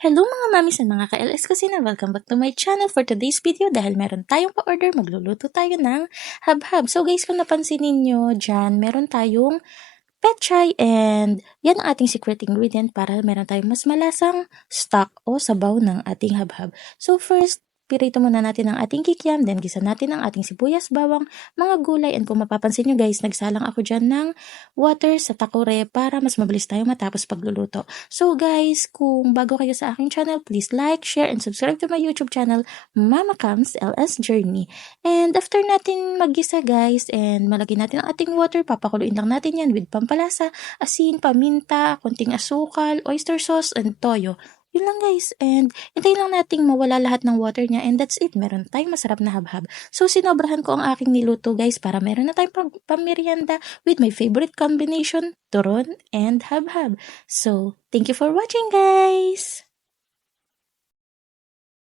Hello mga mamis and mga ka-LS kasi na welcome back to my channel for today's video dahil meron tayong pa-order, magluluto tayo ng habhab. So guys, kung napansin ninyo dyan, meron tayong petchay and yan ang ating secret ingredient para meron tayong mas malasang stock o sabaw ng ating habhab. So first, pirito muna natin ang ating kikiam, then gisa natin ang ating sibuyas, bawang, mga gulay, and kung mapapansin nyo guys, nagsalang ako dyan ng water sa takore para mas mabilis tayo matapos pagluluto. So guys, kung bago kayo sa aking channel, please like, share, and subscribe to my YouTube channel, Mama Cam's LS Journey. And after natin maggisa guys, and malagyan natin ang ating water, papakuluin lang natin yan with pampalasa, asin, paminta, konting asukal, oyster sauce, and toyo. Yun lang guys, and hintayin lang nating mawala lahat ng water niya, and that's it, meron tayong masarap na habhab. So sinobrahan ko ang aking niluto guys para meron na tayong pamerienda with my favorite combination, turon and habhab. So thank you for watching guys!